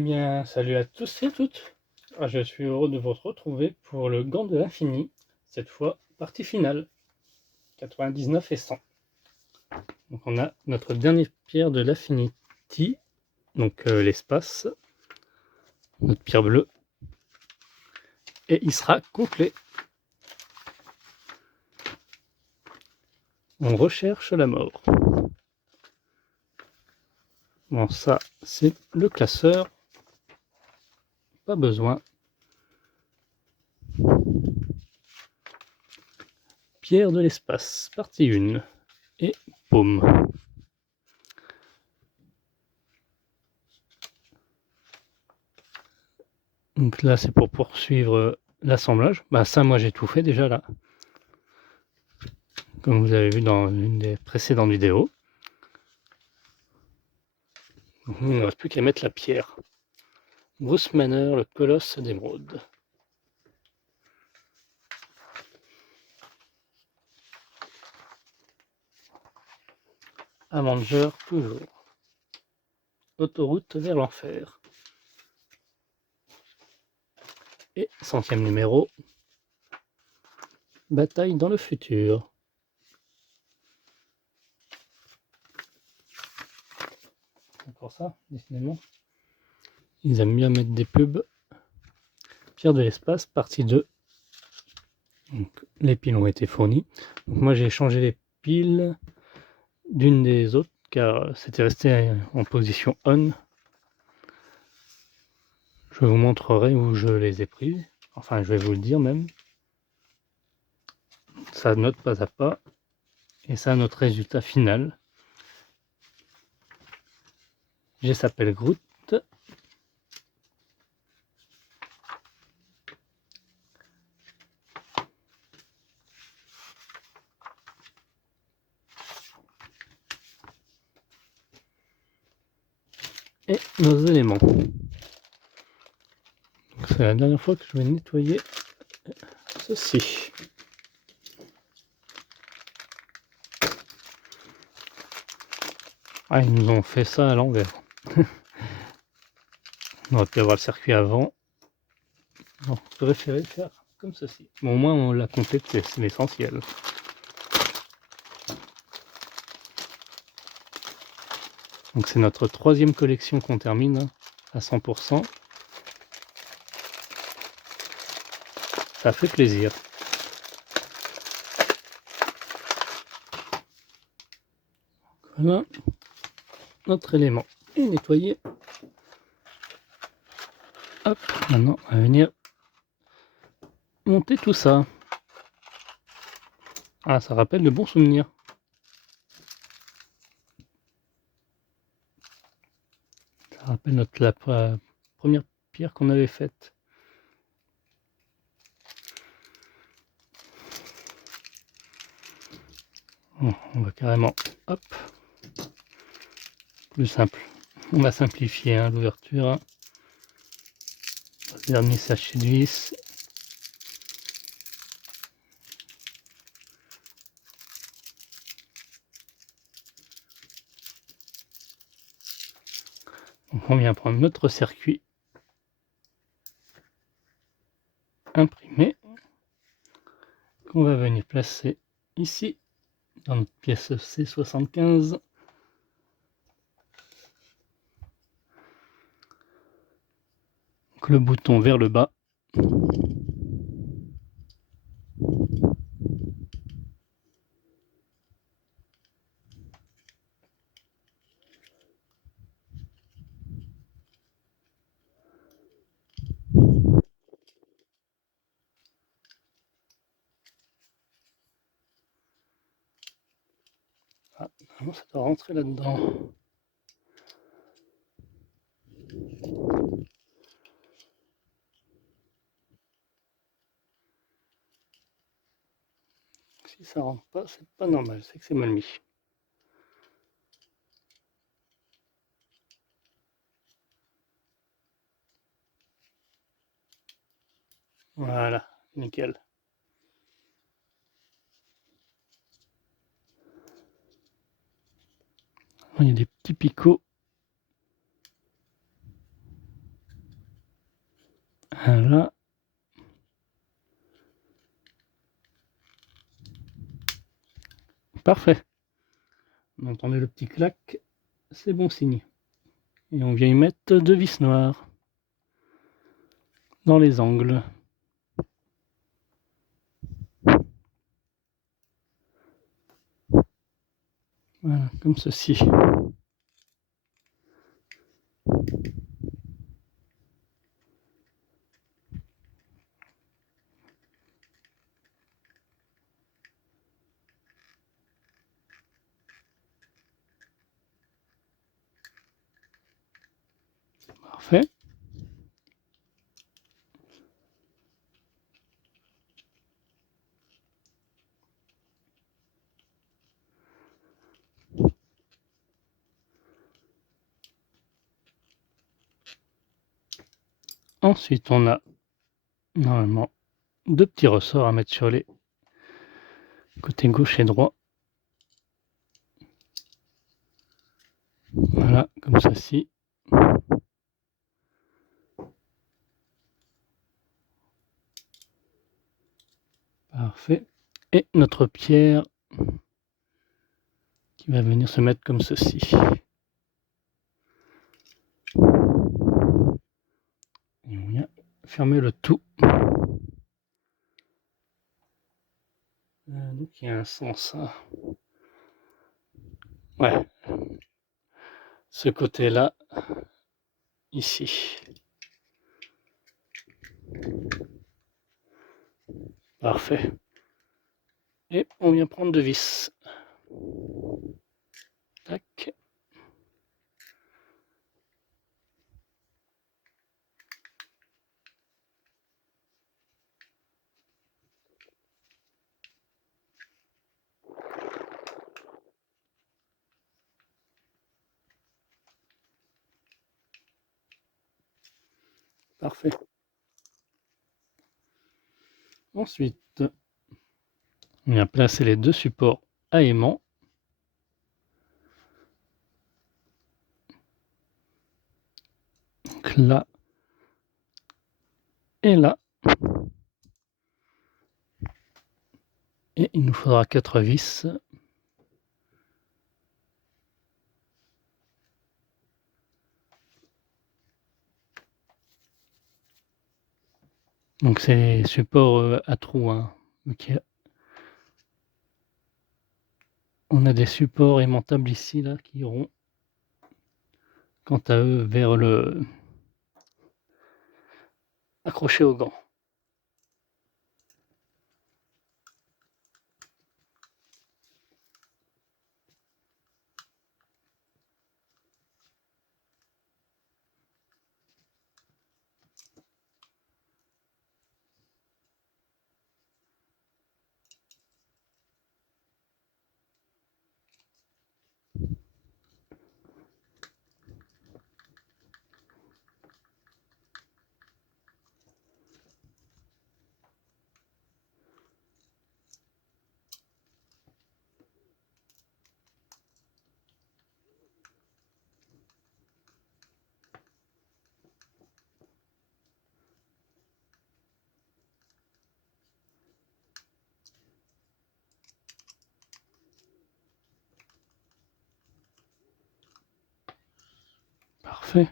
Eh bien, salut à tous et à toutes. Je suis heureux de vous retrouver pour le gant de l'infini. Cette fois, partie finale, 99 et 100. Donc on a notre dernière pierre de l'Affinity, donc l'espace, notre pierre bleue, et il sera complet. On recherche la mort. Bon, ça, c'est le classeur. Pas besoin. Pierre de l'espace, partie 1. Et paume. Donc là, c'est pour poursuivre l'assemblage. Bah ça, moi, j'ai tout fait déjà là. Comme vous avez vu dans une des précédentes vidéos. Donc, il ne reste plus qu'à mettre la pierre. Bruce Manor, le colosse d'émeraude. Avenger, toujours. Autoroute vers l'enfer. Et 100e numéro. Bataille dans le futur. Encore ça, décidément. Ils aiment bien mettre des pubs. Pierre de l'espace, partie 2. Donc, les piles ont été fournies. Donc, moi, j'ai changé les piles d'une des autres car c'était resté en position on. Je vous montrerai où je les ai prises. Enfin, je vais vous le dire même. Ça note pas à pas. Et ça, notre résultat final. J'ai s'appelle Groot. Et nos éléments. C'est la dernière fois que je vais nettoyer ceci. Ah, ils nous ont fait ça à l'envers. On aurait pu avoir le circuit avant. On préférait faire comme ceci. Bon, au moins on l'a complété, c'est l'essentiel. Donc c'est notre 3e collection qu'on termine à 100%. Ça fait plaisir. Voilà, notre élément est nettoyé. Hop, maintenant on va venir monter tout ça. Ah, ça rappelle de bons souvenirs. Ça rappelle la première pierre qu'on avait faite. Bon, on va carrément, hop, plus simple. On va simplifier hein, l'ouverture. Dernier sachet de vis. Donc on vient prendre notre circuit imprimé qu'on va venir placer ici dans notre pièce C75. Donc le bouton vers le bas. Ah, normalement ça doit rentrer là-dedans. Si ça rentre pas, c'est pas normal, c'est que c'est mal mis. Voilà, nickel. Il y a des petits picots. Voilà. Parfait. Vous entendez le petit clac, c'est bon signe. Et on vient y mettre 2 vis noires dans les angles. Voilà, comme ceci. Parfait. Ensuite, on a normalement 2 petits ressorts à mettre sur les côtés gauche et droit. Voilà, comme ceci. Parfait. Et notre pierre qui va venir se mettre comme ceci. Et on vient fermer le tout. Donc il y a un sens. Ouais. Ce côté-là, ici. Parfait. Et on vient prendre 2 vis. Tac. Parfait. Ensuite, on vient placer les 2 supports à aimant. Donc là et là. Et il nous faudra 4 vis. Donc c'est les supports à trous. Hein. Okay. On a des supports aimantables ici là qui iront quant à eux vers le accroché au gant. Parfait.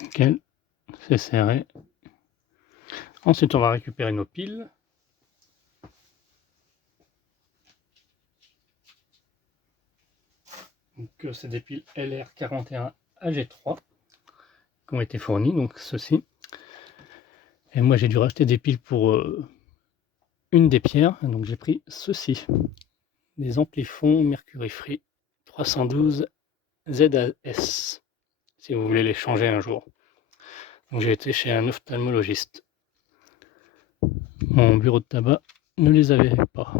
Nickel. C'est serré. Ensuite, on va récupérer nos piles. Donc, c'est des piles LR41 AG3 qui ont été fournies, donc ceci. Et moi, j'ai dû racheter des piles pour une des pierres, donc j'ai pris ceci. Des Amplifon Mercury Free 312 ZAS, si vous voulez les changer un jour. Donc j'ai été chez un ophtalmologiste. Mon bureau de tabac ne les avait pas.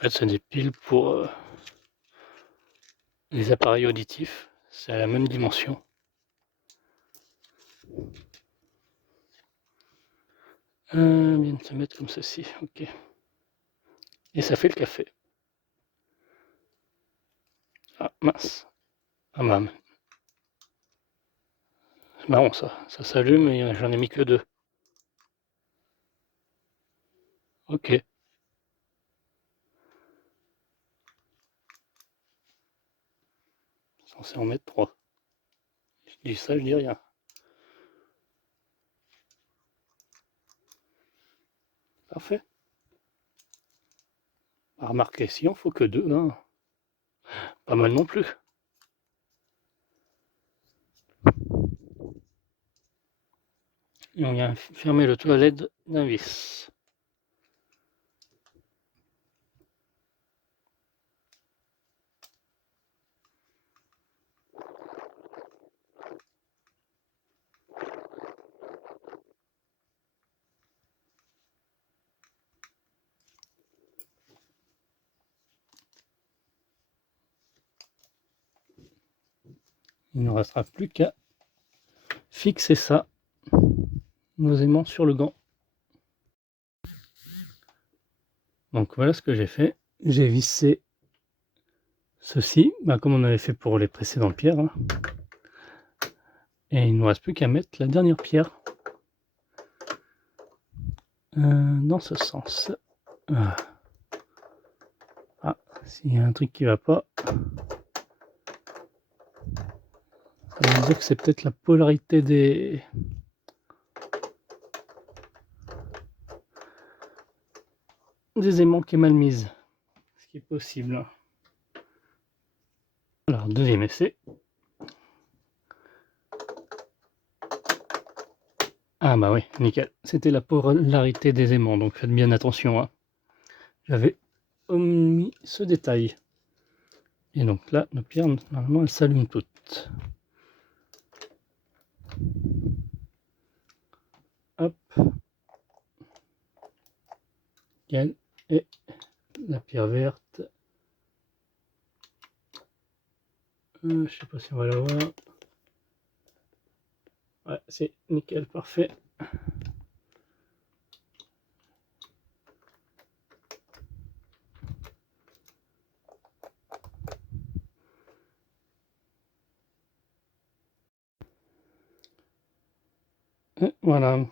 En fait, c'est des piles pour les appareils auditifs. C'est à la même dimension. Viennent se mettre comme ceci, ok. Et ça fait le café. Ah mince. Ah mam. C'est marrant ça. Ça s'allume et j'en ai mis que 2. Ok. Censé en mettre 3. Je dis ça, je dis rien. Parfait. Remarquez, si on faut que 2, hein. Pas mal non plus. Et on vient fermer le tout à l'aide d'un vis. Il ne restera plus qu'à fixer ça, nos aimants sur le gant. Donc voilà ce que j'ai fait. J'ai vissé ceci, comme on avait fait pour les précédentes pierres. Hein. Et il ne nous reste plus qu'à mettre la dernière pierre dans ce sens. Ah, s'il y a un truc qui va pas, ça veut dire que c'est peut-être la polarité des aimants qui est mal mise, ce qui est possible. Alors deuxième essai. Ah bah oui, nickel. C'était la polarité des aimants, donc faites bien attention. Hein. J'avais omis ce détail. Et donc là, nos pierres, normalement, elles s'allument toutes. Hop. Nickel. Et la pierre verte. Je sais pas si on va la voir. Ouais, c'est nickel, parfait. Et voilà.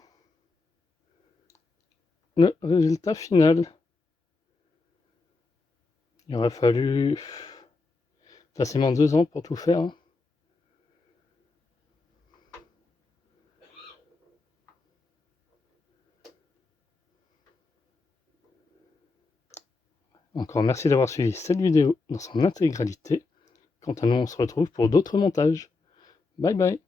Le résultat final. Il aurait fallu facilement 2 ans pour tout faire. Hein. Encore merci d'avoir suivi cette vidéo dans son intégralité. Quant à nous, on se retrouve pour d'autres montages. Bye bye.